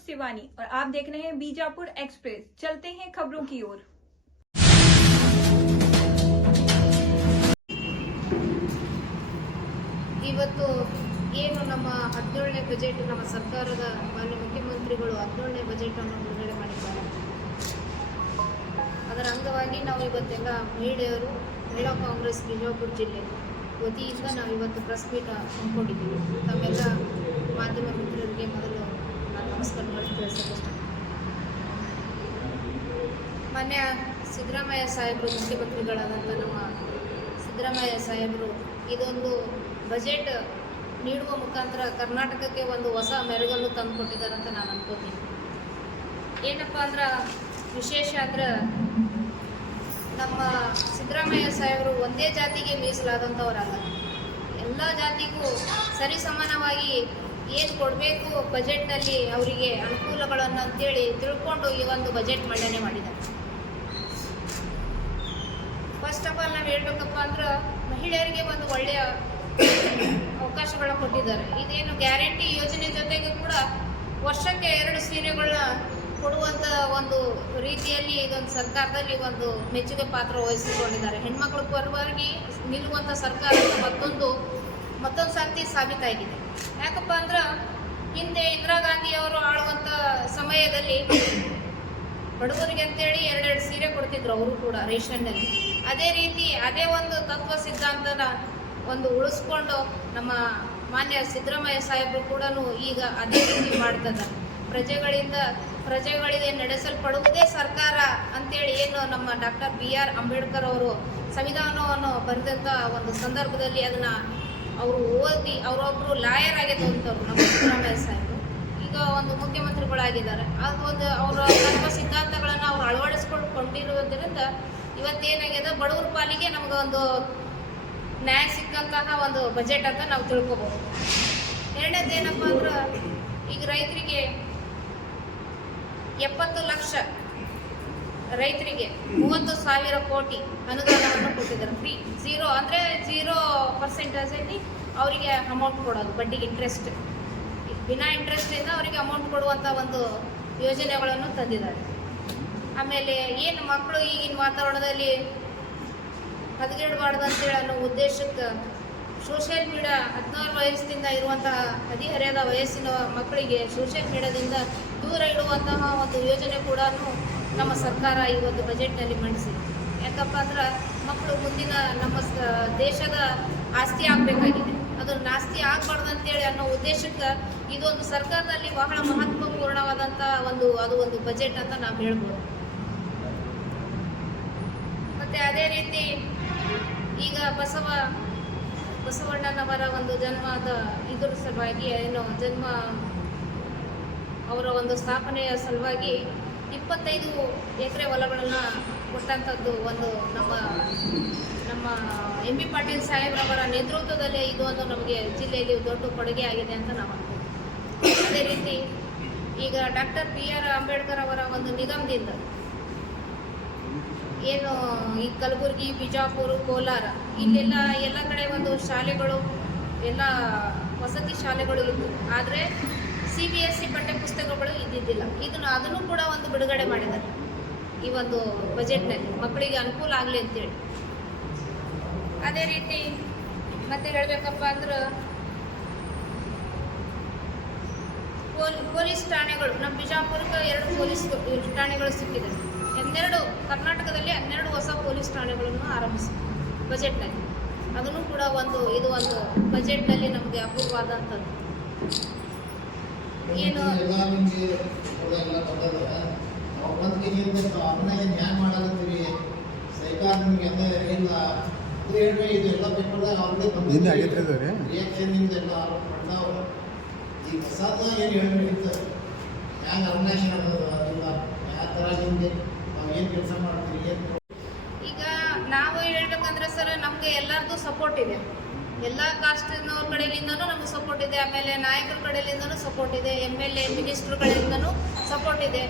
News Siwani और आप देख रहे हैं बीजापुर एक्सप्रेस। चलते हैं खबरों की ओर। ಇವತ್ತು ಏನು ನಮ್ಮ 17ನೇ ಬಜೆಟ್ ನಮ್ಮ ಸರ್ಕಾರದ ಮಾನ್ಯ ಮುಖ್ಯಮಂತ್ರಿಗಳು 17ನೇ ಬಜೆಟ್ ಅನ್ನು ಬಿಡುಗಡೆ ಮಾಡಿದ್ದಾರೆ. ಅದರ ಅಂಗವಾಗಿ ನಾವು ಇವತ್ತೆಲ್ಲ ಮಹಿಳಾ ಕಾಂಗ್ರೆಸ್ ಬಿಜಾಪುರ ಜಿಲ್ಲೆ ವತಿಯಿಂದ ನಾವು ಇವತ್ತು ಪ್ರೆಸ್ ಮೀಟ್ ಹಮ್ಮಿಕೊಂಡಿದ್ದೀವಿ. ತಮ್ಮೆಲ್ಲ ಮಾಧ್ಯಮ ಮಿತ್ರರಿಗೆ ಮೊದಲು ನಾನು ನಮಸ್ಕಾರಗಳನ್ನು ತಿಳಿಸಬೇಕು. ಮಾನ್ಯ ಸಿದ್ದರಾಮಯ್ಯ ಸಾಹೇಬರು ಮುಖ್ಯಮಂತ್ರಿಗಳಾದಂಥ ನಮ್ಮ ಸಿದ್ದರಾಮಯ್ಯ ಸಾಹೇಬರು ಇದೊಂದು ಬಜೆಟ್ ನೀಡುವ ಮುಖಾಂತರ ಕರ್ನಾಟಕಕ್ಕೆ ಒಂದು ಹೊಸ ಮೆರುಗನ್ನು ತಂದುಕೊಟ್ಟಿದ್ದಾರೆ ಅಂತ ನಾನು ಅನ್ಕೋತೀನಿ. ಏನಪ್ಪ ಅಂದ್ರೆ ವಿಶೇಷ ಅಂದ್ರೆ ನಮ್ಮ ಸಿದ್ದರಾಮಯ್ಯ ಸಾಹೇಬರು ಒಂದೇ ಜಾತಿಗೆ ಮೀಸಲಾದಂಥವರಲ್ಲ, ಎಲ್ಲ ಜಾತಿಗೂ ಸರಿಸಮಾನವಾಗಿ ಏನು ಕೊಡಬೇಕು ಬಜೆಟ್ನಲ್ಲಿ ಅವರಿಗೆ ಅನುಕೂಲಗಳನ್ನು ಅಂತೇಳಿ ತಿಳ್ಕೊಂಡು ಈ ಒಂದು ಬಜೆಟ್ ಮಂಡನೆ ಮಾಡಿದ್ದಾರೆ. ಫಸ್ಟ್ ಆಫ್ ಆಲ್ ನಾವು ಹೇಳ್ಬೇಕಪ್ಪ ಅಂದ್ರೆ ಮಹಿಳೆಯರಿಗೆ ಒಂದು ಒಳ್ಳೆಯ ಅವಕಾಶಗಳನ್ನ ಕೊಟ್ಟಿದ್ದಾರೆ. ಇದೇನು ಗ್ಯಾರಂಟಿ ಯೋಜನೆ ಜೊತೆಗೆ ಕೂಡ ವರ್ಷಕ್ಕೆ 2 ಸೀರೆಗಳನ್ನ ಕೊಡುವಂಥ ಒಂದು ರೀತಿಯಲ್ಲಿ ಇದೊಂದು ಸರ್ಕಾರದಲ್ಲಿ ಒಂದು ಮೆಚ್ಚುಗೆ ಪಾತ್ರ ವಹಿಸಿಕೊಂಡಿದ್ದಾರೆ. ಹೆಣ್ಮಕ್ಳ ಪರವಾಗಿ ನಿಲ್ಲುವಂಥ ಸರ್ಕಾರ ಮತ್ತೊಂದು ಸರ್ತಿ ಸಾಬೀತಾಗಿದೆ. ಯಾಕಪ್ಪ ಅಂದ್ರೆ ಹಿಂದೆ ಇಂದಿರಾ ಗಾಂಧಿ ಅವರು ಆಳುವಂಥ ಸಮಯದಲ್ಲಿ ಬಡವರಿಗೆ ಅಂತೇಳಿ 2 ಸೀರೆ ಕೊಡ್ತಿದ್ರು ಅವರು ಕೂಡ ರೇಷನ್ನಲ್ಲಿ. ಅದೇ ರೀತಿ ಅದೇ ಒಂದು ತತ್ವ ಸಿದ್ಧಾಂತನ ಒಂದು ಉಳಿಸ್ಕೊಂಡು ನಮ್ಮ ಮಾನ್ಯ ಸಿದ್ದರಾಮಯ್ಯ ಸಾಹೇಬರು ಕೂಡ ಈಗ ಅದೇ ರೀತಿ ಮಾಡ್ತದ. ಪ್ರಜೆಗಳಿಗೆ ನಡೆಸಲ್ಪಡುವುದೇ ಸರ್ಕಾರ ಅಂತೇಳಿ ಏನು ನಮ್ಮ ಡಾಕ್ಟರ್ BR ಅಂಬೇಡ್ಕರ್ ಅವರು ಸಂವಿಧಾನವನ್ನು ಬರೆದಂಥ ಒಂದು ಸಂದರ್ಭದಲ್ಲಿ ಅದನ್ನು ಅವರು ಓದಿ ಅವರೊಬ್ಬರು ಲಾಯರ್ ಆಗಿದ್ದಂಥವ್ರು ನಮ್ಮ ಸಿದ್ದರಾಮಯ್ಯ ಸಾಹೇಬರು ಈಗ ಒಂದು ಮುಖ್ಯಮಂತ್ರಿಗಳಾಗಿದ್ದಾರೆ. ಅದು ಒಂದು ಅವರ ತತ್ವ ಸಿದ್ಧಾಂತಗಳನ್ನು ಅವರು ಅಳವಡಿಸ್ಕೊಂಡಿರುವುದರಿಂದ ಇವತ್ತೇನಾಗಿದೆ ಬಡವರ ಪಾಲಿಗೆ ನಮ್ಗೆ ಒಂದು ನ್ಯಾಯ ಸಿಕ್ಕಂತಹ ಒಂದು ಬಜೆಟ್ ಅಂತ ನಾವು ತಿಳ್ಕೊಬೋದು. ಎರಡನೇದು ಏನಪ್ಪ ಅಂದ್ರೆ ಈಗ ರೈತರಿಗೆ 70 ಲಕ್ಷ ರೈತರಿಗೆ 30,000 ಕೋಟಿ ಅನುದಾನವನ್ನು ಕೊಟ್ಟಿದ್ದಾರೆ. ಫ್ರೀ ಅಂದರೆ 0% ಅವರಿಗೆ ಅಮೌಂಟ್ ಕೊಡೋದು, ಬಡ್ಡಿಗೆ ಇಂಟ್ರೆಸ್ಟ್ ಬಿನಾ ಇಂಟ್ರೆಸ್ಟಿಂದ ಅವರಿಗೆ ಅಮೌಂಟ್ ಕೊಡುವಂಥ ಒಂದು ಯೋಜನೆಗಳನ್ನು ತಂದಿದ್ದಾರೆ. ಆಮೇಲೆ ಏನು ಮಕ್ಕಳು ಈಗಿನ ವಾತಾವರಣದಲ್ಲಿ ಹದಗೆಡಬಾರ್ದು ಅಂತೇಳಿ ಅನ್ನೋ ಉದ್ದೇಶಕ್ಕೆ ಸೋಷಿಯಲ್ ಮೀಡಿಯಾ 16 ವಯಸ್ಸಿನಿಂದ ಇರುವಂತಹ ಹದಿಹರೆಯದ ವಯಸ್ಸಿನ ಮಕ್ಕಳಿಗೆ ಸೋಷಿಯಲ್ ಮೀಡಿಯಾದಿಂದ ದೂರ ಇಡುವಂತಹ ಒಂದು ಯೋಜನೆ ಕೂಡ ನಮ್ಮ ಸರ್ಕಾರ ಈ ಒಂದು ಬಜೆಟ್ನಲ್ಲಿ ಮಂಡಿಸಿದೆ. ಯಾಕಪ್ಪ ಅಂದ್ರೆ ಮಕ್ಕಳು ಮುಂದಿನ ನಮ್ಮ ದೇಶದ ಆಸ್ತಿ ಆಗಬೇಕಾಗಿದೆ, ಅದು ನಾಸ್ತಿ ಆಗಬಾರ್ದು ಅಂತೇಳಿ ಅನ್ನೋ ಉದ್ದೇಶಕ್ಕೆ ಇದೊಂದು ಸರ್ಕಾರದಲ್ಲಿ ಬಹಳ ಮಹತ್ವಪೂರ್ಣವಾದಂಥ ಒಂದು ಬಜೆಟ್ ಅಂತ ನಾವು ಹೇಳ್ಬೋದು. ಮತ್ತು ಅದೇ ರೀತಿ ಈಗ ಬಸವಣ್ಣನವರ ಒಂದು ಜನ್ಮದ ಇದ್ರ ಸಲುವಾಗಿ ಅವರ ಒಂದು ಸ್ಥಾಪನೆಯ ಸಲುವಾಗಿ 25 ಎಕರೆ ಹೊಲಗಳನ್ನು ಕೊಟ್ಟಂಥದ್ದು ಒಂದು ನಮ್ಮ MB ಪಾಟೀಲ್ ಸಾಹೇಬ್ರವರ ನೇತೃತ್ವದಲ್ಲೇ ಇದು ಒಂದು ನಮಗೆ ಜಿಲ್ಲೆಯಲ್ಲಿ ದೊಡ್ಡ ಕೊಡುಗೆ ಆಗಿದೆ ಅಂತ ನಾವು ಅನ್ಕೋತೀವಿ. ಅದೇ ರೀತಿ ಈಗ ಡಾಕ್ಟರ್ BR ಅಂಬೇಡ್ಕರ್ ಅವರ ಒಂದು ನಿಗಮದಿಂದ ಏನು ಈ ಕಲಬುರಗಿ, ಬಿಜಾಪುರ, ಕೋಲಾರ ಎಲ್ಲ ಕಡೆ ಒಂದು ಶಾಲೆಗಳು ಎಲ್ಲ ವಸತಿ ಶಾಲೆಗಳು ಇತ್ತು. ಆದರೆ CBSE ಪಠ್ಯ ಪುಸ್ತಕಗಳು ಇದ್ದಿದ್ದಿಲ್ಲ. ಅದನ್ನು ಕೂಡ ಒಂದು ಬಿಡುಗಡೆ ಮಾಡಿದ್ದಾರೆ ಈ ಒಂದು ಬಜೆಟ್ನಲ್ಲಿ, ಮಕ್ಕಳಿಗೆ ಅನುಕೂಲ ಆಗಲಿ ಅಂತೇಳಿ. ಅದೇ ರೀತಿ ಮತ್ತೆ ಹೇಳಬೇಕಪ್ಪ ಅಂದ್ರೆ ಪೊಲೀಸ್ ಠಾಣೆಗಳು ನಮ್ಮ ಬಿಜಾಪುರಕ್ಕೆ 2 ಪೊಲೀಸ್ ಠಾಣೆಗಳು ಸಿಕ್ಕಿದೆ. ಕರ್ನಾಟಕದಲ್ಲಿ 12 ಹೊಸ ಪೊಲೀಸ್ ಠಾಣೆಗಳನ್ನು ಆರಂಭಿಸಿದೆ ಬಜೆಟ್ನಲ್ಲಿ. ಅದನ್ನು ಕೂಡ ಇದು ಒಂದು ಬಜೆಟ್ನಲ್ಲಿ ನಮಗೆ ಅಪೂರ್ವವಾದಂಥದ್ದು. ಏನು ಈಗ ನಾವು ಹೇಳ್ಬೇಕಂದ್ರೆ ಸರ್, ನಮಗೆ ಎಲ್ಲರದ್ದು ಸಪೋರ್ಟ್ ಇದೆ, ಎಲ್ಲ ಕಾಸ್ಟಿನವ್ರ ಕಡೆಯಿಂದನೂ ನಮಗೆ ಸಪೋರ್ಟ್ ಇದೆ. ಆಮೇಲೆ ನಾಯಕರ ಕಡೆಯಿಂದನೂ ಸಪೋರ್ಟ್ ಇದೆ, MLA ಮಿನಿಸ್ಟ್ರ್ ಕಡೆಯಿಂದನೂ ಸಪೋರ್ಟ್ ಇದೆ.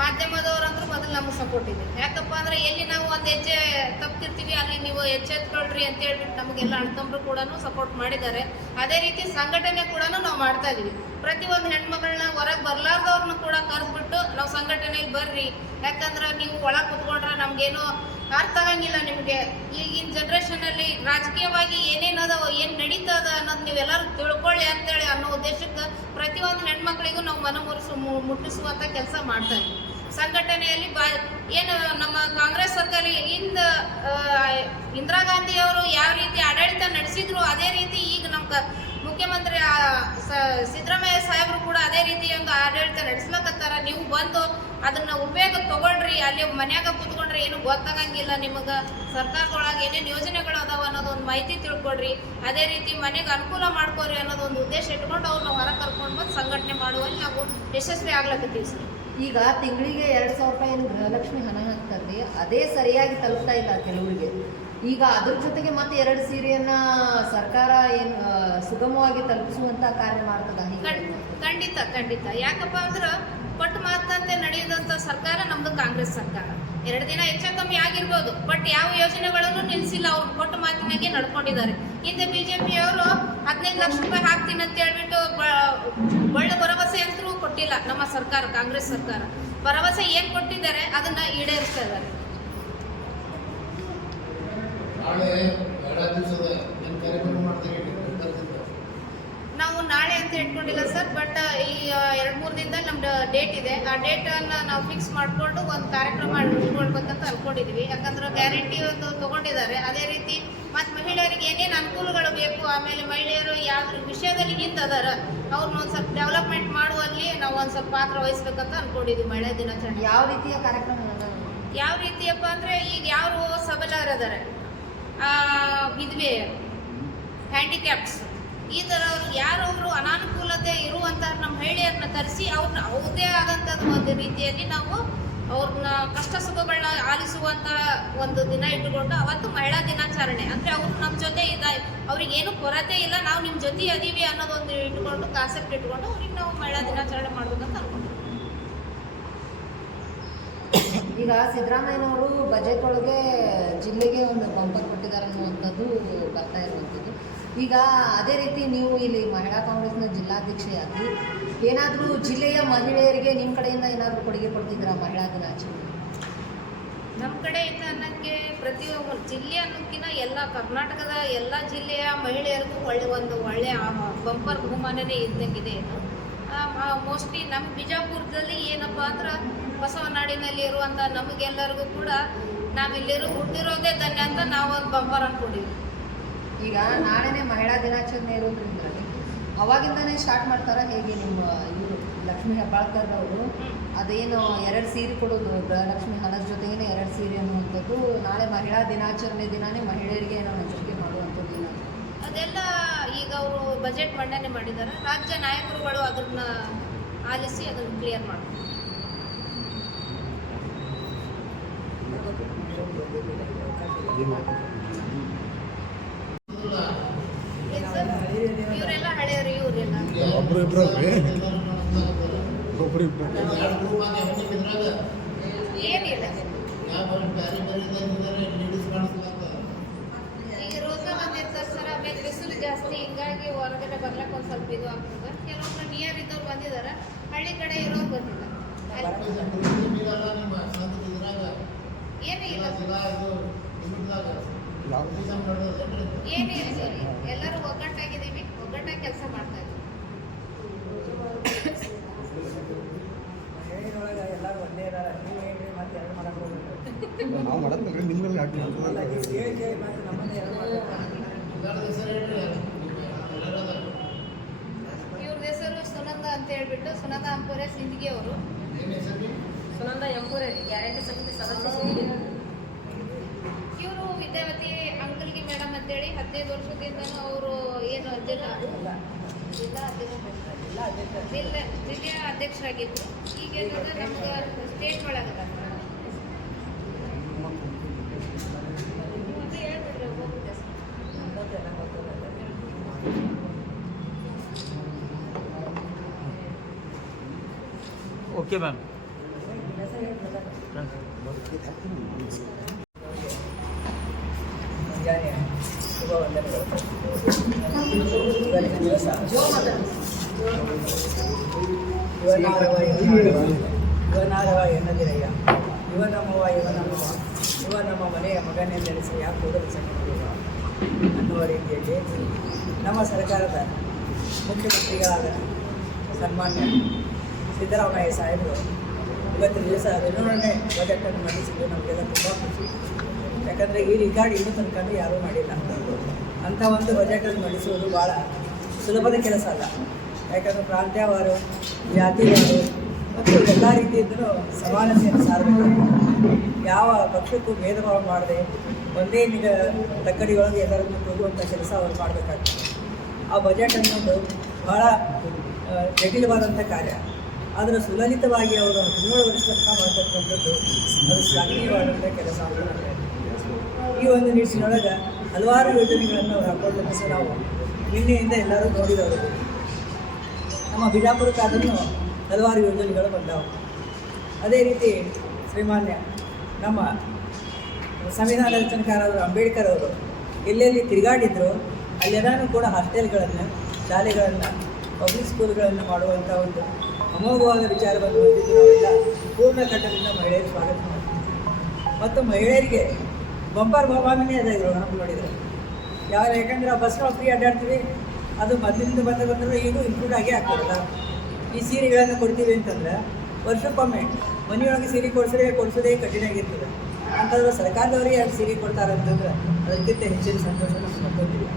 ಮಾಧ್ಯಮದವರಂದ್ರೂ ಮೊದಲು ನಮಗೆ ಸಪೋರ್ಟ್ ಇದೆ. ಯಾಕಪ್ಪ ಅಂದ್ರೆ ಎಲ್ಲಿ ನಾವು ಒಂದು ಹೆಜ್ಜೆ ತಪ್ಪಿರ್ತೀವಿ ಅಲ್ಲಿ ನೀವು ಎಚ್ಚೆತ್ಕೊಳ್ರಿ ಅಂತ ಹೇಳ್ಬಿಟ್ಟು ನಮಗೆಲ್ಲ ಅಣ್ತಂಬ್ರು ಕೂಡ ಸಪೋರ್ಟ್ ಮಾಡಿದ್ದಾರೆ. ಅದೇ ರೀತಿ ಸಂಘಟನೆ ಕೂಡ ನಾವು ಮಾಡ್ತಾ ಇದೀವಿ. ಪ್ರತಿಯೊಂದು ಹೆಣ್ಮಗಳನ್ನ ಹೊರಗೆ ಬರ್ಲಾರ್ದವ್ರನ್ನ ಕೂಡ ಕರೆದ್ಬಿಟ್ಟು ನಾವು ಸಂಘಟನೆಯಲ್ಲಿ ಬರ್ರಿ, ಯಾಕಂದ್ರೆ ನೀವು ಒಳಗೆ ಕುತ್ಕೊಂಡ್ರೆ ನಮ್ಗೇನು ಅರ್ಥ ಆಗಂಗಿಲ್ಲ. ನಿಮಗೆ ಈಗಿನ ಜನ್ರೇಷನಲ್ಲಿ ರಾಜಕೀಯವಾಗಿ ಏನೇನದಾವ, ಏನು ನಡೀತದ ಅನ್ನೋದು ನೀವೆಲ್ಲರೂ ತಿಳ್ಕೊಳ್ಳಿ ಅಂತೇಳಿ ಅನ್ನೋ ಉದ್ದೇಶಕ್ಕೆ ಪ್ರತಿಯೊಂದು ಹೆಣ್ಮಕ್ಳಿಗೂ ನಾವು ಮುಟ್ಟಿಸುವಂಥ ಕೆಲಸ ಮಾಡ್ತಾ ಇದ್ದೀವಿ. ಸಂಘಟನೆಯಲ್ಲಿ ಏನು ನಮ್ಮ ಕಾಂಗ್ರೆಸ್ ಸರ್ಕಾರ ಇಂದಿರಾ ಗಾಂಧಿ ಅವರು ಯಾವ ರೀತಿ ಆಡಳಿತ ನಡೆಸಿದ್ರು ಅದೇ ರೀತಿ ಈಗ ನಮ್ಮ ಮುಖ್ಯಮಂತ್ರಿ ಸಿದ್ದರಾಮಯ್ಯ ಸಾಹೇಬರು ಕೂಡ ಅದೇ ರೀತಿ ಒಂದು ಆಡಳಿತ ನಡೆಸ್ಲಕತ್ತಾರ. ನೀವು ಬಂದು ಅದನ್ನ ಉಪಯೋಗ ತಗೊಳ್ರಿ. ಅಲ್ಲಿ ಮನ್ಯಾಗ ಕುತ್ಕೊಂಡ್ರೆ ಏನು ಗೊತ್ತಾಗಂಗಿಲ್ಲ. ನಿಮಗೆ ಸರ್ಕಾರದೊಳಗೆ ಏನೇನು ಯೋಜನೆಗಳು ಅದಾವ ಅನ್ನೋದೊಂದು ಮಾಹಿತಿ ತಿಳ್ಕೊಡ್ರಿ. ಅದೇ ರೀತಿ ಮನೆಗೆ ಅನುಕೂಲ ಮಾಡ್ಕೊರಿ ಅನ್ನೋದೊಂದು ಉದ್ದೇಶ ಇಟ್ಕೊಂಡು ಅವ್ರನ್ನ ಹೊರ ಕರ್ಕೊಂಡು ಬಂದು ಸಂಘಟನೆ ಮಾಡುವಲ್ಲಿ ನಾವು ಯಶಸ್ವಿ ಆಗ್ಲಕತ್ತೀವಿ ಸರ್. ಈಗ ತಿಂಗಳಿಗೆ 2,000 ರೂಪಾಯಿ ಏನು ಗೃಹಲಕ್ಷ್ಮಿ ಹಣ ಹಾಕ್ತಾರೆ, ಅದೇ ಸರಿಯಾಗಿ ತಲುಪ್ತಾ ಇಲ್ಲ ಕೆಲವರಿಗೆ. ಈಗ ಅದ್ರ ಜೊತೆಗೆ ಮತ್ತೆ 2 ಸೀರೆಯನ್ನ ಸರ್ಕಾರ ಏನು ಸುಗಮವಾಗಿ ತಲುಪಿಸುವಂತ ಕಾರ್ಯ ಮಾಡ್ತದ? ಖಂಡಿತ ಖಂಡಿತ. ಯಾಕಪ್ಪ ಅಂದ್ರೆ ಕೊಟ್ಟು ಮಾತಂತೆ ನಡೆಯುವಂತ ಸರ್ಕಾರ ನಮ್ದು ಕಾಂಗ್ರೆಸ್ ಸರ್ಕಾರ. 2 ದಿನ ಹೆಚ್ಚು ಕಮ್ಮಿ ಆಗಿರ್ಬೋದು, ಬಟ್ ಯಾವ ಯೋಜನೆಗಳನ್ನು ನಿಲ್ಲಿಸಿಲ್ಲ. ಅವ್ರು ಕೊಟ್ಟು ಮಾತಿನಾಗೆ ನಡ್ಕೊಂಡಿದ್ದಾರೆ. ಹಿಂದೆ ಬಿಜೆಪಿಯವರು 15 ಲಕ್ಷ ರೂಪಾಯಿ ಹಾಕ್ತೀನಿ ಅಂತ ಹೇಳ್ಬಿಟ್ಟು ಒಳ್ಳೆ ಭರವಸೆ ಅಂತೂ ಕೊಟ್ಟಿಲ್ಲ. ನಮ್ಮ ಸರ್ಕಾರ, ಕಾಂಗ್ರೆಸ್ ಸರ್ಕಾರ ಭರವಸೆ ಏನ್ ಕೊಟ್ಟಿದ್ದಾರೆ ಅದನ್ನ ಈಡೇರಿಸ್ತಾ ಇದ್ದಾರೆ. ನಾವು ನಾಳೆ ಅಂತ ಇಟ್ಕೊಂಡಿಲ್ಲ ಸರ್, ಬಟ್ ಈ 2-3 ದಿನದಲ್ಲಿ ನಮ್ದು ಡೇಟ್ ಇದೆ. ಆ ಡೇಟನ್ನು ನಾವು ಫಿಕ್ಸ್ ಮಾಡಿಕೊಂಡು ಒಂದು ಕಾರ್ಯಕ್ರಮ ಇಟ್ಕೊಳ್ಬೇಕಂತ ಅನ್ಕೊಂಡಿದ್ವಿ. ಯಾಕಂದ್ರೆ ಗ್ಯಾರಂಟಿ ಒಂದು ತೊಗೊಂಡಿದ್ದಾರೆ. ಅದೇ ರೀತಿ ಮತ್ತು ಮಹಿಳೆಯರಿಗೆ ಏನೇನು ಅನುಕೂಲಗಳು ಬೇಕು, ಆಮೇಲೆ ಮಹಿಳೆಯರು ಯಾವ ವಿಷಯದಲ್ಲಿ ಹಿಂದದಾರ ಅವ್ರನ್ನ ಒಂದು ಸ್ವಲ್ಪ ಡೆವಲಪ್ಮೆಂಟ್ ಮಾಡುವಲ್ಲಿ ನಾವು ಒಂದು ಸ್ವಲ್ಪ ಪಾತ್ರ ವಹಿಸ್ಬೇಕಂತ ಅನ್ಕೊಂಡಿದ್ವಿ. ಮಹಿಳಾ ದಿನಾಚರಣೆ ಯಾವ ರೀತಿಯ ಕಾರ್ಯಕ್ರಮ? ಯಾವ ರೀತಿಯಪ್ಪ ಅಂದರೆ ಈಗ ಯಾರು ಸಬಲರಿದ್ದಾರೆ, ವಿಧವೆ, ಹ್ಯಾಂಡಿಕ್ಯಾಪ್ಸ್, ಈ ಥರ ಯಾರೊಬ್ರು ಅನಾನುಕೂಲತೆ ಇರುವಂಥ ನಮ್ಮ ಮಹಿಳೆಯರನ್ನ ಕರೆಸಿ ಅವ್ರನ್ನ ಅವ್ರದೇ ಆದಂಥದ್ದು ಒಂದು ರೀತಿಯಲ್ಲಿ ನಾವು ಅವ್ರನ್ನ ಕಷ್ಟ ಸುಖಗಳನ್ನ ಆಲಿಸುವಂಥ ಒಂದು ದಿನ ಇಟ್ಟುಕೊಂಡು ಅವತ್ತು ಮಹಿಳಾ ದಿನಾಚರಣೆ ಅಂದರೆ ಅವ್ರು ನಮ್ಮ ಜೊತೆ ಅವ್ರಿಗೇನು ಕೊರತೆ ಇಲ್ಲ, ನಾವು ನಿಮ್ಮ ಜೊತೆ ಅದೀವಿ ಅನ್ನೋದೊಂದು ಇಟ್ಕೊಂಡು ಕಾನ್ಸೆಪ್ಟ್ ಇಟ್ಕೊಂಡು ಅವ್ರಿಗೆ ನಾವು ಮಹಿಳಾ ದಿನಾಚರಣೆ ಮಾಡ್ಬೇಕಂತ ಅನ್ಕೊಂಡು. ಈಗ ಸಿದ್ದರಾಮಯ್ಯನವರು ಬಜೆಟ್ ಒಳಗೆ ಜಿಲ್ಲೆಗೆ ಒಂದು ಬಂಪರ್ ಕೊಟ್ಟಿದ್ದಾರೆ ಅನ್ನುವಂಥದ್ದು ಬರ್ತಾ ಇರುವಂಥದ್ದು. ಈಗ ಅದೇ ರೀತಿ ನೀವು ಇಲ್ಲಿ ಮಹಿಳಾ ಕಾಂಗ್ರೆಸ್ನ ಜಿಲ್ಲಾಧ್ಯಕ್ಷೆಯಾಗಿ ಏನಾದರೂ ಜಿಲ್ಲೆಯ ಮಹಿಳೆಯರಿಗೆ ನಿಮ್ಮ ಕಡೆಯಿಂದ ಏನಾದರೂ ಕೊಡುಗೆ ಕೊಡ್ತಿದ್ದೀರಾ ಮಹಿಳಾ ದಿನಾಚರಣೆ? ನಮ್ಮ ಕಡೆಯಿಂದ ಅನ್ನೋಕ್ಕೆ ಪ್ರತಿಯೊಬ್ಬರು ಜಿಲ್ಲೆ ಅನ್ನೋಕ್ಕಿಂತ ಎಲ್ಲ ಕರ್ನಾಟಕದ ಎಲ್ಲ ಜಿಲ್ಲೆಯ ಮಹಿಳೆಯರಿಗೂ ಒಳ್ಳೆಯ ಬಂಪರ್ ಬಹುಮಾನನೇ ಇದ್ದಂಗಿದೆ. ಇದು ಮೋಸ್ಟ್ಲಿ ನಮ್ಮ ಬಿಜಾಪುರದಲ್ಲಿ ಏನಪ್ಪ ಅಂದ್ರೆ ಬಸವನಾಡಿನಲ್ಲಿ ಇರುವಂಥ ನಮಗೆಲ್ಲರಿಗೂ ಕೂಡ ನಾವಿಲ್ಲಿರೋ ಹುಟ್ಟಿರೋದೇ ಧನ್ಯ ಅಂತ ನಾವೊಂದು ಬಂಪರ್ ಅಂದ್ಕೊಂಡಿದ್ವಿ. ಈಗ ನಾಳೆನೇ ಮಹಿಳಾ ದಿನಾಚರಣೆ ಇರೋದ್ರಿಂದ ಅವಾಗಿಂದನೇ ಸ್ಟಾರ್ಟ್ ಮಾಡ್ತಾರೆ ಹೇಗೆ? ನಿಮ್ಮ ಇವರು ಲಕ್ಷ್ಮೀ ಹೆಬ್ಬಾಳ್ಕರ್ ಅವರು ಅದೇನು 2 ಸೀರೆ ಕೊಡೋದು, ಗೃಹಲಕ್ಷ್ಮಿ ಹಣದ ಜೊತೆಗೇ 2 ಸೀರೆ ಅನ್ನುವಂಥದ್ದು ನಾಳೆ ಮಹಿಳಾ ದಿನಾಚರಣೆ ದಿನಾನೇ ಮಹಿಳೆಯರಿಗೆ ಏನೋ ಹಂಚಿಕೆ ಮಾಡುವಂಥದ್ದು ಇಲ್ಲ ಅದೆಲ್ಲ ಈಗ ಅವರು ಬಜೆಟ್ ಮಂಡನೆ ಮಾಡಿದ್ದಾರೆ. ರಾಜ್ಯ ನಾಯಕರುಗಳು ಅದನ್ನ ಆಲಿಸಿ ಅದನ್ನು ಕ್ಲಿಯರ್ ಮಾಡ್ತಾರೆ. ಇವರೆಲ್ಲ ಹಳೆಯವರು, ಇವರೆಲ್ಲ ಏನಿಲ್ಲ. ಈಗ ರೋಗ ಬಂದಿರ್ತಾರೆ ಸರ್, ಆಮೇಲೆ ಬಿಸಿಲು ಜಾಸ್ತಿ, ಹಿಂಗಾಗಿ ಹೊರಗಡೆ ಬರ್ಲಕ್ಕೆ ಒಂದು ಸ್ವಲ್ಪ ಇದು ಆಗ್ತದೆ. ಕೆಲವೊಬ್ರು ನಿಯರ್ ಇದ್ದವ್ರು ಬಂದಿದ್ದಾರೆ, ಹಳ್ಳಿ ಕಡೆ ಇರೋರು ಬಂದಿಲ್ಲ. ಏನೂ ಇಲ್ಲ, ಏನೇ ಇಲ್ಲ ಸರ್, ಎಲ್ಲರೂ ಒಗ್ಗಟ್ಟಾಗಿದ್ದೀವಿ, ಒಗ್ಗಟ್ಟಾಗಿ ಕೆಲಸ ಮಾಡ್ತಾ ಇದ್ದೀವಿ. ನಾವು ಮಾಡೋದ್ರಿ ನಿಮ್ಗೆ ಯಾಕೆ ಇವ್ರ ಹೆಸರು ಸುನಂದ ಅಂತ ಹೇಳ್ಬಿಟ್ಟು, ಸುನಂದ ಅಂಪುರೆ ಸಿಂದಗಿ ಅವರು. ಸುನಂದ ಎಂಪುರೆ ಗ್ಯಾರಂಟಿ ಸಮಿತಿ ಸದಸ್ಯ. ಇವರು ವಿದ್ಯಾವತಿ ಅಂಕಲ್ಗಿ ಮೇಡಮ್ ಅಂತೇಳಿ 15 ವರ್ಷದಿಂದನೂ ಅವರು ಏನು ಜಿಲ್ಲೆಯ ಅಧ್ಯಕ್ಷರಾಗಿದ್ರು. ಈಗ ನಮ್ಗೆ ಸ್ಟೇಟ್ ಒಳಗದ ಓಕೆ ಮ್ಯಾಮ್. ಶುಭ ವಂದನೆಗಳು. ಇವತ್ತಿನ ದಿವಸ ಇವನಾರವ ಎನ್ನದಿರಯ್ಯ, ಇವನಮ್ಮವ ಇವನಮ್ಮವ, ಇವ ನಮ್ಮ ಮನೆಯ ಮಗನೆಂದೆನಿಸಿ ಯಾಕೆ ಕೂಡಲು ಸಂಗತಿಲ್ಲ ಅನ್ನುವ ರೀತಿಯಲ್ಲಿ ನಮ್ಮ ಸರ್ಕಾರದ ಮುಖ್ಯಮಂತ್ರಿಗಳಾದ ಸನ್ಮಾನ್ಯ ಸಿದ್ದರಾಮಯ್ಯ ಸಾಹೇಬರು ಇವತ್ತಿನ ದಿವಸ 17ನೇ ಬಜೆಟನ್ನು ಮಂಡಿಸಿದ್ದು ನಮಗೆಲ್ಲ ತುಂಬ ಖುಷಿ. ಯಾಕಂದರೆ ಈ ರಿಕಾರ್ಡ್ ಇನ್ನೂ ತನಕ ಯಾರೂ ಮಾಡಿಲ್ಲ. ಅಂಥ ಒಂದು ಬಜೆಟನ್ನು ಮಂಡಿಸುವುದು ಭಾಳ ಸುಲಭದ ಕೆಲಸ ಅಲ್ಲ. ಯಾಕಂದರೆ ಪ್ರಾಂತ್ಯವಾರು, ಜಾತಿವಾರು ಮತ್ತು ಎಲ್ಲ ರೀತಿಯಿಂದಲೂ ಸಮಾನತೆಯನ್ನು ಸಾರಬೇಕು. ಯಾವ ಪಕ್ಷಕ್ಕೂ ಭೇದ ಭಾವ ಮಾಡದೆ ಒಂದೇ ತಕ್ಕಡಿಯೊಳಗೆ ಎಲ್ಲರನ್ನು ಹೋಗುವಂಥ ಕೆಲಸ ಅವರು ಮಾಡಬೇಕಾಗ್ತದೆ. ಆ ಬಜೆಟ್ ಅನ್ನೋದು ಭಾಳ ಜಟಿಲವಾದಂಥ ಕಾರ್ಯ. ಆದರೆ ಸುಲಲಿತವಾಗಿ ಅವರು 17 ವರ್ಷ ತನಕ ಮಾಡತಕ್ಕಂಥದ್ದು ಅದು ಶ್ಲಾಘನೀಯವಾದಂಥ ಕೆಲಸ ಅಂತ ನಾನು ಹೇಳ್ತೀನಿ. ಈ ಒಂದು ನಿಟ್ಟಿನೊಳಗೆ ಹಲವಾರು ಯೋಜನೆಗಳನ್ನು ಅವರು ಹಾಕೊಂಡಂತೆ ನಾವು ನಿನ್ನೆಯಿಂದ ಎಲ್ಲರೂ ನೋಡಿದವರು. ನಮ್ಮ ಬಿಜಾಪುರಕ್ಕಾದ್ರೂ ಹಲವಾರು ಯೋಜನೆಗಳು ಬಂದವು. ಅದೇ ರೀತಿ ಶ್ರೀಮಾನ್ಯ ನಮ್ಮ ಸಂವಿಧಾನ ರಚನೆಕಾರರು ಅಂಬೇಡ್ಕರ್ ಅವರು ಎಲ್ಲೆಲ್ಲಿ ತಿರುಗಾಡಿದ್ರು ಅಲ್ಲೆಲ್ಲನೂ ಕೂಡ ಹಾಸ್ಟೆಲ್ಗಳನ್ನು, ಶಾಲೆಗಳನ್ನು, ಪಬ್ಲಿಕ್ ಸ್ಕೂಲ್ಗಳನ್ನು ಮಾಡುವಂಥ ಒಂದು ಅಮೋಘವಾದ ವಿಚಾರವನ್ನು ಹೊಂದಿದ್ದು ನಾವೆಲ್ಲ ಪೂರ್ಣ ಕಟ್ಟದಿಂದ ಮಹಿಳೆಯರು ಸ್ವಾಗತ ಮಾಡ್ತೀವಿ. ಮತ್ತು ಮಹಿಳೆಯರಿಗೆ ಬಂಪರ್ ಬಹುಮಾನನೇ ಅದ ಇದ್ರು ನಮ್ಮ ನೋಡಿದರೆ ಯಾಕಂದರೆ ಆ ಬಸ್ನೊಳಗೆ ಫ್ರೀ ಅಡ್ಡಾಡ್ತೀವಿ, ಅದು ಮೊದಲಿನಿಂದ ಬಂದರೂ ಈಗೂ ಇಂಕ್ಲೂಡ್ ಆಗೇ ಆಗ್ತದಲ್ಲ. ಈ ಸೀರೆಗಳನ್ನು ಕೊಡ್ತೀವಿ ಅಂತಂದ್ರೆ ವರ್ಷಕ್ಕೊಮ್ಮೆ ಮನೆಯೊಳಗೆ ಸೀರೆ ಕೊಡಿಸೋದೇ ಕಠಿಣ ಆಗಿರ್ತದೆ. ಅಂತಂದ್ರೆ ಸರ್ಕಾರದವರಿಗೆ ಎರಡು ಸೀರೆ ಕೊಡ್ತಾರೆ ಅಂತಂದ್ರೆ ಅದಕ್ಕಿಂತ ಹೆಚ್ಚಿನ ಸಂತೋಷ ನಮ್ಗೆ ಮತ್ತೊಂದಿಲ್ಲ.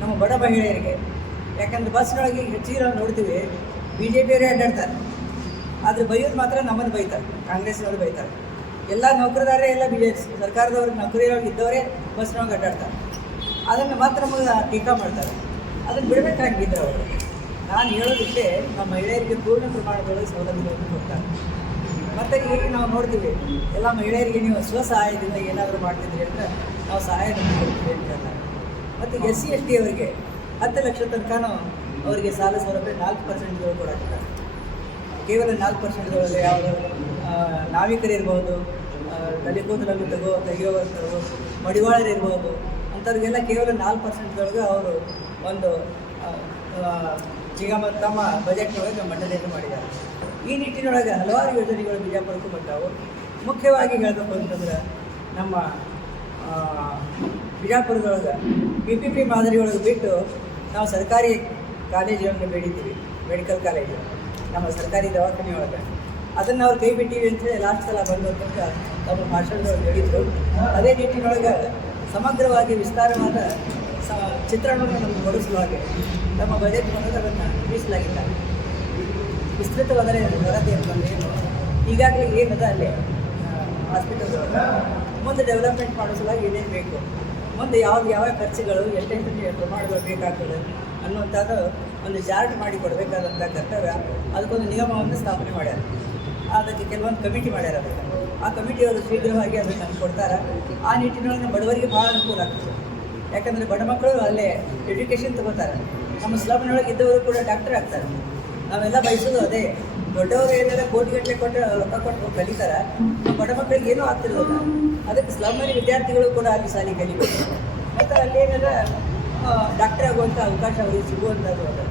ನಮ್ಮ ಬಡ ಮಹಿಳೆಯರಿಗೆ, ಯಾಕಂದ್ರೆ ಬಸ್ನೊಳಗೆ ಹೆಚ್ಚಿಗೆ ನಾವು ನೋಡ್ತೀವಿ BJPಯವರೇ ಅಡ್ಡಾಡ್ತಾರೆ, ಆದರೆ ಬೈಯೋದು ಮಾತ್ರ ನಮ್ಮನ್ನು ಬೈತಾರೆ, ಕಾಂಗ್ರೆಸ್ನವರು ಬೈತಾರೆ. ಎಲ್ಲ ನೌಕರದಾರರೇ ಎಲ್ಲ ಸರ್ಕಾರದವ್ರಿಗೆ ನೌಕರಿಯೊಳಗೆ ಇದ್ದವರೇ ಬಸ್ನೊಳಗೆ ಅಡ್ಡಾಡ್ತಾರೆ. ಅದನ್ನು ಮಾತ್ರ ನಮಗೆ ಟೀಕಾ ಮಾಡ್ತಾರೆ. ಅದನ್ನು ಬಿಡಬೇಕಾಗಿದ್ದರು ಅವರು. ನಾನು ಹೇಳೋದಿಷ್ಟೇ, ನಮ್ಮ ಮಹಿಳೆಯರಿಗೆ ಪೂರ್ಣ ಪ್ರಮಾಣದೊಳಗೆ ಸೌಲಭ್ಯಗಳನ್ನು ಕೊಡ್ತಾರೆ. ಮತ್ತು ಈಗ ನಾವು ನೋಡ್ತೀವಿ ಎಲ್ಲ ಮಹಿಳೆಯರಿಗೆ ನೀವು ಸ್ವಸಹಾಯದಿಂದ ಏನಾದರೂ ಮಾಡ್ತಿದ್ರಿ ಅಂತ ನಾವು ಸಹಾಯಧನ ಕೊಡ್ತೀವಿ ಅಂತ ಹೇಳ್ತಾರೆ. ಮತ್ತು SC ST ಅವರಿಗೆ 10 ಲಕ್ಷ ತನಕನೂ ಅವರಿಗೆ ಸಾಲ ಸೌಲಭ್ಯ 4% ಕೊಡಾಕ್ತಾರೆ. ಕೇವಲ 4% ಯಾವುದು ನಾವಿಕರಿರ್ಬೋದು, ತಲೆಕೂದಲನ್ನು ತೆಗೆಯುವಂಥವ್ರು, ಮಡಿವಾಳರಿರ್ಬೋದು, ಅಂಥವ್ರಿಗೆಲ್ಲ ಕೇವಲ 4% ಅವರು ಒಂದು ಈಗ ತಮ್ಮ ಬಜೆಟ್ನೊಳಗೆ ಮಂಡನೆಯನ್ನು ಮಾಡಿದ್ದಾರೆ. ಈ ನಿಟ್ಟಿನೊಳಗೆ ಹಲವಾರು ಯೋಜನೆಗಳು ಬಿಜಾಪುರಕ್ಕೂ ಬಂದವು. ಮುಖ್ಯವಾಗಿ ಹೇಳಬೇಕು ಅಂತಂದ್ರೆ ನಮ್ಮ ಬಿಜಾಪುರದೊಳಗೆ PPP ಮಾದರಿಯೊಳಗೆ ಬಿಟ್ಟು ನಾವು ಸರ್ಕಾರಿ ಕಾಲೇಜುಗಳನ್ನು ಬೇಡಿದ್ದೀವಿ. ಮೆಡಿಕಲ್ ಕಾಲೇಜು ನಮ್ಮ ಸರ್ಕಾರಿ ದವಾಖಾನೆಯೊಳಗೆ ಅದನ್ನು ಅವ್ರು ಕೈ ಬಿಟ್ಟಿವಿ ಅಂತೇಳಿ ಲಾಸ್ಟ್ ಸಲ ಬಂದು ಅಂತ ತಮ್ಮ ಭಾಷಣದೊಳಗೆ ಹೇಳಿದರು. ಅದೇ ನಿಟ್ಟಿನೊಳಗೆ ಸಮಗ್ರವಾಗಿ ವಿಸ್ತಾರವಾದ ಚಿತ್ರಣವನ್ನು ನಮಗೆ ಕೊಡಿಸುವ ಹಾಗೆ ನಮ್ಮ ಬಜೆಟ್ ಬಂದಾಗ ಅದನ್ನು ಮೀಸಲಾಗಿಲ್ಲ. ವಿಸ್ತೃತವಾದ ವರದಿ ಅಂತಂದೇನು ಈಗಾಗಲೇ ಏನದ ಅಲ್ಲಿ ಹಾಸ್ಪಿಟಲ್ದೊಳಗೆ ಮುಂದೆ ಡೆವಲಪ್ಮೆಂಟ್ ಮಾಡೋ ಸಲುವಾಗಿ ಏನೇನು ಬೇಕು, ಮುಂದೆ ಯಾವ ಖರ್ಚುಗಳು ಎಷ್ಟೆಷ್ಟು ಪ್ರಮಾಣಗಳು ಬೇಕಾಗ್ತದೆ ಅನ್ನುವಂಥದ್ದು ಒಂದು ಚಾರ್ಟ್ ಮಾಡಿ ಕೊಡಬೇಕಾದಂಥ ಕರ್ತವ್ಯ. ಅದಕ್ಕೊಂದು ನಿಗಮವನ್ನು ಸ್ಥಾಪನೆ ಮಾಡ್ಯಾರ. ಅದಕ್ಕೆ ಕೆಲವೊಂದು ಕಮಿಟಿ ಮಾಡ್ಯಾರ. ಅದಕ್ಕೆ ಆ ಕಮಿಟಿಯವರು ಶೀಘ್ರವಾಗಿ ಅದನ್ನು ನಮ್ಗೆ ಕೊಡ್ತಾರೆ. ಆ ನಿಟ್ಟಿನೊಳಗೆ ಬಡವರಿಗೆ ಭಾಳ ಅನುಕೂಲ ಆಗ್ತದೆ. ಯಾಕಂದರೆ ಬಡ ಮಕ್ಕಳು ಅಲ್ಲೇ ಎಜುಕೇಷನ್ ತೊಗೋತಾರೆ. ನಮ್ಮ ಸ್ಲಮ್ನೊಳಗೆ ಇದ್ದವರು ಕೂಡ ಡಾಕ್ಟರ್ ಆಗ್ತಾರೆ. ನಾವೆಲ್ಲ ಬಯಸೋದು ಅದೇ. ದೊಡ್ಡವರು ಏನೆಲ್ಲ ಕೋಟಿಗಟ್ಟಲೆ ಕೊಟ್ಟು ರೊಕ್ಕ ಕೊಟ್ಟು ಕಲಿತಾರೆ, ನಮ್ಮ ಬಡ ಮಕ್ಕಳಿಗೆ ಏನೂ ಆಗ್ತಿರೋಲ್ಲ. ಅದಕ್ಕೆ ಸ್ಲಮ್ನಲ್ಲಿ ವಿದ್ಯಾರ್ಥಿಗಳು ಕೂಡ ಅಲ್ಲಿ ಶಾಲೆ ಕಲಿಬೇಕು. ಮತ್ತು ಅಲ್ಲೇನೆಲ್ಲ ಡಾಕ್ಟರ್ ಆಗುವಂಥ ಅವಕಾಶ ಅವರಿಗೆ ಸಿಗುವಂಥದ್ದು ಅದು.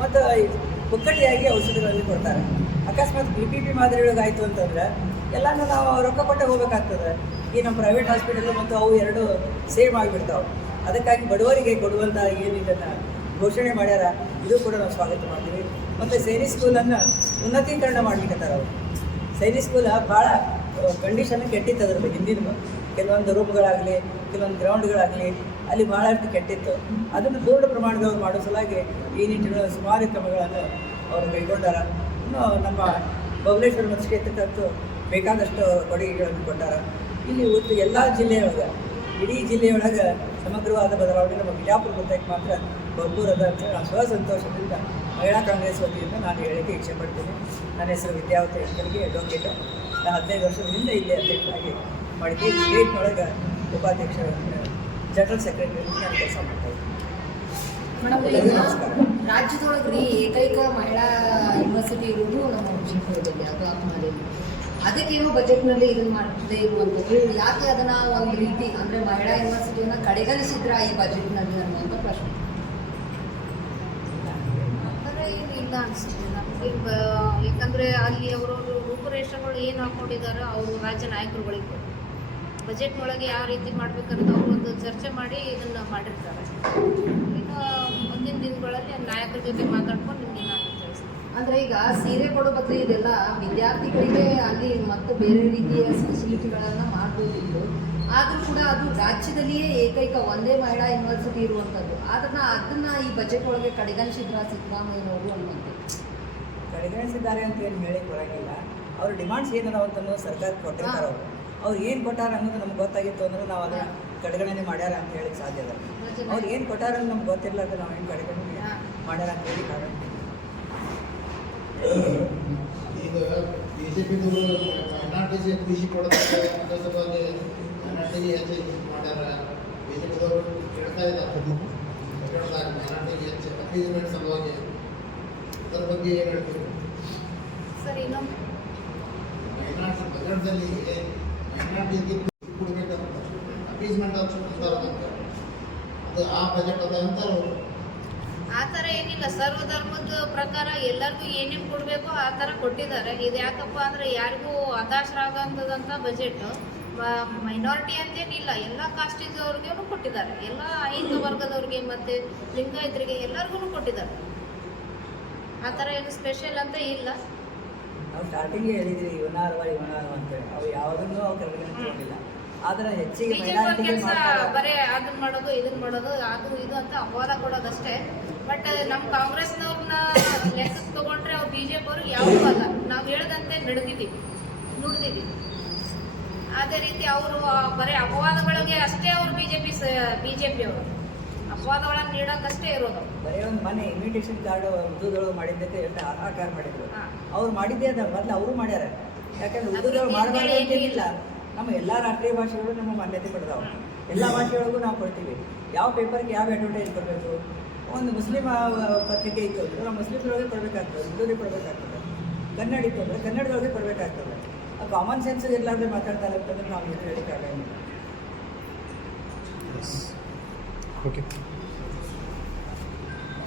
ಮತ್ತು ಪುಕ್ಕಟೆಯಾಗಿ ಔಷಧಿಗಳಲ್ಲಿ ಕೊಡ್ತಾರೆ. ಅಕಸ್ಮಾತ್ PPP ಮಾದರಿಯೊಳಗೆ ಆಯಿತು ಅಂತಂದ್ರೆ ಎಲ್ಲನೂ ನಾವು ರೊಕ್ಕ ಕೊಟ್ಟೆ ಹೋಗ್ಬೇಕಾಗ್ತದೆ. ಈ ನಮ್ಮ ಪ್ರೈವೇಟ್ ಹಾಸ್ಪಿಟಲ್ ಮತ್ತು ಅವು ಎರಡು ಸೇಮ್ ಆಗಿಬಿಡ್ತಾವೆ. ಅದಕ್ಕಾಗಿ ಬಡವರಿಗೆ ಕೊಡುವಂಥ ಏನು ಇದನ್ನು ಘೋಷಣೆ ಮಾಡ್ಯಾರ, ಇದು ಕೂಡ ನಾವು ಸ್ವಾಗತ ಮಾಡ್ತೀವಿ. ಮತ್ತು ಸೈನಿಕ್ ಸ್ಕೂಲನ್ನು ಉನ್ನತೀಕರಣ ಮಾಡಲಿಕ್ಕತ್ತಾರ ಅವರು. ಸೈನಿಕ್ ಸ್ಕೂಲ್ ಭಾಳ ಕಂಡೀಷನ್ ಕೆಟ್ಟಿತ್ತು. ಅದ್ರ ಹಿಂದಿನ ಕೆಲವೊಂದು ರೂಮ್ಗಳಾಗಲಿ, ಕೆಲವೊಂದು ಗ್ರೌಂಡ್ಗಳಾಗಲಿ ಅಲ್ಲಿ ಭಾಳಷ್ಟು ಕೆಟ್ಟಿತ್ತು. ಅದನ್ನು ಪೂರ್ಣ ಪ್ರಮಾಣದವರು ಮಾಡೋ ಸಲುವಾಗಿ ಈ ನಿಟ್ಟಿನ ಸುಮಾರು ಕ್ರಮಗಳನ್ನು ಅವರು ಕೈಗೊಂಡಾರ. ಇನ್ನು ನಮ್ಮ ಬಬಲೇಶ್ವರ ಮತಕ್ಷೇತ್ರಕ್ಕಂತೂ ಬೇಕಾದಷ್ಟು ಕೊಡುಗೆಗಳನ್ನು ಕೊಟ್ಟಾರ. ಇಲ್ಲಿ ಒಟ್ಟು ಎಲ್ಲ ಜಿಲ್ಲೆಯೊಳಗೆ, ಇಡೀ ಜಿಲ್ಲೆಯೊಳಗೆ ಸಮಗ್ರವಾದ ಬದಲಾವಣೆ ನಮ್ಮ ಬಿಜಾಪುರ ಗೊತ್ತಾಗಿ ಮಾತ್ರ ಬಹುದೂರದ ಅಂತ ನಾನು ಸ್ವಸಂತೋಷದಿಂದ ಮಹಿಳಾ ಕಾಂಗ್ರೆಸ್ ವತಿಯಿಂದ ನಾನು ಹೇಳಕ್ಕೆ ಇಚ್ಛೆಪಡ್ತೀನಿ. ನನ್ನ ಹೆಸರು ವಿದ್ಯಾವತಿ ಹೆಂಕಲ್ಗೆ, ಅಡ್ವೊಕೇಟ್. ನಾನು 15 ವರ್ಷದಿಂದ ಇಲ್ಲೇ ಅಧ್ಯಕ್ಷರಾಗಿ ಮಾಡಿದ್ದೀನಿ. ಸ್ಟೇಟ್ನೊಳಗೆ ಉಪಾಧ್ಯಕ್ಷ, ಜನರಲ್ ಸೆಕ್ರೆಟರಿ ನಾನು ಕೆಲಸ ಮಾಡ್ತಾಯಿದ್ದೀನಿ. ಮೇಡಮ್, ಈಗ ರಾಜ್ಯದೊಳಗೆ ರೀ ಏಕೈಕ ಮಹಿಳಾ ಯೂನಿವರ್ಸಿಟಿ ಇರೋದು ನಮ್ಮ ವಿಜಯಪುರದಲ್ಲಿ, ಅದು ಆತ್ಮಹಳ್ಳಿ. ಅದಕ್ಕೇನು ಬಜೆಟ್ನಲ್ಲಿ ಇದನ್ನು ಮಾಡದೇ ಇರುವಂಥದ್ದು, ಯಾಕೆ ಅದನ್ನು ಒಂದು ರೀತಿ ಅಂದರೆ ಮಹಿಳಾ ಯೂನಿವರ್ಸಿಟಿಯನ್ನು ಕಡೆಗಣಿಸಿದ್ರ ಈ ಬಜೆಟ್ನಲ್ಲಿ ಅನ್ನುವಂಥ ಪ್ರಶ್ನೆ. ಆ ಥರ ಏನು ಇಲ್ಲ ಅನಿಸ್ತದೆ ನಮಗೆ. ಯಾಕಂದರೆ ಅಲ್ಲಿ ಅವರವರು ರೂಪುರೇಷೆಗಳು ಏನು ಹಾಕ್ಕೊಂಡಿದ್ದಾರೋ ಅವರು ರಾಜ್ಯ ನಾಯಕರುಗಳಿಗೆ ಕೊಟ್ಟು ಬಜೆಟ್ ಒಳಗೆ ಯಾವ ರೀತಿ ಮಾಡ್ಬೇಕನ್ನೋದು ಅವರು ಒಂದು ಚರ್ಚೆ ಮಾಡಿ ಇದನ್ನು ಮಾಡಿರ್ತಾರೆ. ಇನ್ನು ಮುಂದಿನ ದಿನಗಳಲ್ಲಿ ನಾಯಕರ ಜೊತೆ ಮಾತಾಡ್ಕೊಂಡು ನಿಮಗೆ ನಾನು ತಿಳಿಸ್ತೀನಿ. ಅಂದರೆ ಈಗ ಸೀರೆ ಕೊಡೋ ಬದಲು ಇದೆಲ್ಲ ವಿದ್ಯಾರ್ಥಿಗಳಿಗೆ ಅಲ್ಲಿ ಮತ್ತು ಬೇರೆ ರೀತಿಯ ಫೆಸಿಲಿಟಿಗಳನ್ನು ಮಾಡ್ಬೋದಿತ್ತು. ಆದರೂ ಕೂಡ ಅದು ರಾಜ್ಯದಲ್ಲಿಯೇ ಏಕೈಕ ಒಂದೇ ಮಹಿಳಾ ಯೂನಿವರ್ಸಿಟಿ ಇರುವಂಥದ್ದು. ಅದನ್ನು ಈ ಬಜೆಟ್ ಒಳಗೆ ಕಡೆಗಣಿಸಿದ್ರ ಸಿದ್ದರಾಮಯ್ಯನವರು ಅನ್ನುವಂಥದ್ದು. ಕಡೆಗಣಿಸಿದ್ದಾರೆ ಅಂತ ಏನು ಹೇಳಕ್ಕೆ ಬರೋಂಗಿಲ್ಲ. ಅವ್ರ ಡಿಮಾಂಡ್ಸ್ ಏನದಾವ ಅಂತಂದು ಸರ್ಕಾರ ಕೊಟ್ಟಿರ್ತಾರೆ. ಅವ್ರು ಏನು ಕೊಟ್ಟಾರ ಅನ್ನೋದು ನಮ್ಗೆ ಗೊತ್ತಾಗಿತ್ತು ಅಂದ್ರೆ ನಾವು ಅದನ್ನು ಕಡೆಗಣನೆ ಮಾಡ್ಯಾರ ಅಂತ ಹೇಳಕ್ಕೆ ಸಾಧ್ಯ ಇಲ್ಲ. ಅವ್ರು ಏನು ಕೊಟ್ಟಾರ ಅಂತ ನಮ್ಗೆ ಗೊತ್ತಿಲ್ಲ ಅಂತ ನಾವು ಏನು ಕಡೆಗಣನೆ ಮಾಡ್ಯಾರ ಅಂತ ಹೇಳಿ ಕಾರಣ. ಈಗ ಬಿಜೆಪಿದವರು ಮೈನಾರಿಟಿಗೆ ಖುಷಿ ಕೊಡ್ತಾರೆ, ಅದರ ಬಗ್ಗೆ ಮೈನಾರಿಟಿಗೆ ಹೆಚ್ಚು ಮಾಡ್ಯಾರ. ಬಿಜೆಪಿದವರು ಕೇಳ್ತಾ ಇದ್ದಾರೆ ಮೈನಾರಿಟಿಗೆ ಹೆಚ್ಚು ಅಪೀಸ್ಮೆಂಟ್ ಸಲುವಾಗಿ. ಅದರ ಬಗ್ಗೆ ಏನು ಹೇಳ್ತೀವಿ? ಸರ್ ಇನ್ನೊಂದು ಮೈನಾರಿಟಿ ಬಜೆಟ್ದಲ್ಲಿ ಮೈನಾರಿಟಿಗೆ ಕೊಡಬೇಕಂತ ಅಪೀಸ್ಮೆಂಟ್ ಅಂತಾರಂತೆ. ಅದು ಆ ಬಜೆಟ್ ಅದ ಅಂತಾರೆ ಅವರು. ಆ ಥರ ಏನಿಲ್ಲ. ಸರ್ವಧರ್ಮದ ಪ್ರಕಾರ ಎಲ್ಲರಿಗೂ ಏನೇನು ಕೊಡಬೇಕೋ ಆ ಥರ ಕೊಟ್ಟಿದ್ದಾರೆ. ಇದು ಯಾಕಪ್ಪ ಅಂದರೆ ಯಾರಿಗೂ ಹತಾಶರಾಗಂಥದಂಥ ಬಜೆಟ್. ಮೈನಾರಿಟಿ ಅಂತೇನಿಲ್ಲ, ಎಲ್ಲ ಕಾಸ್ಟಿದವ್ರಿಗೂ ಕೊಟ್ಟಿದ್ದಾರೆ, ಎಲ್ಲ ಐದು ವರ್ಗದವ್ರಿಗೆ ಮತ್ತು ಲಿಂಗಾಯತರಿಗೆ ಎಲ್ಲರಿಗೂ ಕೊಟ್ಟಿದ್ದಾರೆ. ಆ ಥರ ಏನು ಸ್ಪೆಷಲ್ ಅಂತ ಇಲ್ಲ. ನಾವು ಸ್ಟಾರ್ಟಿಂಗ್ಗೆ ಹೇಳಿದ್ವಿ ಇವನಾರವ ಅಂತೇಳಿ. ಅವು ಯಾವುದನ್ನು ಅವ್ರು ಕರೆದಿಲ್ಲ. ಆದರೆ ಹೆಚ್ಚಿಗೆ ಬಿಜೆಪಿ ಕೆಲಸ ಬರೀ ಅದನ್ನ ಮಾಡೋದು ಇದನ್ನ ಮಾಡೋದು ಅದು ಇದು ಅಂತ ಅಪವಾದ ಕೊಡೋದಷ್ಟೇ. ಬಟ್ ನಮ್ಮ ಕಾಂಗ್ರೆಸ್ನವ್ರನ್ನ ಲೆಕ್ಕಕ್ಕೆ ತಗೊಂಡ್ರೆ ಅವ್ರು ಬಿಜೆಪಿ ಅವ್ರಿಗೆ ಯಾವುದೂ ಅಲ್ಲ. ನಾವು ಹೇಳ್ದಂತೆ ನುಡಿದಿದ್ದೀವಿ. ಅದೇ ರೀತಿ ಅವರು ಬರೀ ಅಪವಾದಗಳಿಗೆ ಅಷ್ಟೇ ಅವ್ರು ಬಿಜೆಪಿ ಅವರು ಅಪವಾದಗಳನ್ನು ನೀಡೋಕ್ಕಷ್ಟೇ ಇರೋದು. ಬರೀ ಒಂದು ಮನೆ ಇನ್ವಿಟೇಷನ್ ಕಾರ್ಡ್ ಉರ್ದುದೊಳಗೆ ಮಾಡಿದ್ದಕ್ಕೆ ಎಷ್ಟು ಆಕಾರ ಮಾಡಿದ್ರು. ಅವ್ರು ಮಾಡಿದ್ದೇ ಅದ ಮೊದಲು ಅವರು ಮಾಡ್ಯಾರ. ಯಾಕಂದ್ರೆ ಉರ್ದುದೊಳಗೆ ಮಾಡಬಾರ್ದು ಅಂತೇನಿಲ್ಲ. ನಮ್ಮ ಎಲ್ಲ ರಾಷ್ಟ್ರೀಯ ಭಾಷೆಗಳು ನಮ್ಮ ಮಾನ್ಯತೆ ಪಡೆದಾವೆ. ಎಲ್ಲ ಭಾಷೆಗಳಿಗೂ ನಾವು ಕೊಡ್ತೀವಿ. ಯಾವ ಪೇಪರ್ಗೆ ಯಾವ ಅಡ್ವರ್ಟೈಸ್ ಕೊಡಬೇಕು. ಒಂದು ಮುಸ್ಲಿಂ ಪತ್ರಿಕೆ ಇತ್ತು ಅಂದರೆ ನಾವು ಮುಸ್ಲಿಮ್ರೊಳಗೆ ಕೊಡಬೇಕಾಗ್ತದೆ, ಉರ್ದುಗೆ ಕೊಡಬೇಕಾಗ್ತದೆ. ಕನ್ನಡ ಇತ್ತು ಅಂದರೆ ಕನ್ನಡದೊಳಗೆ ಕೊಡಬೇಕಾಗ್ತದೆ. ಆ ಕಾಮನ್ ಸೆನ್ಸ್ ಇರಲಾರ್ದೆ ಮಾತಾಡ್ತಾರೆ ಅಂತಂದ್ರೆ ನಾವು ಏನು ಹೇಳಿಕ್ಕಾಗಲ್ಲ. ಓಕೆ.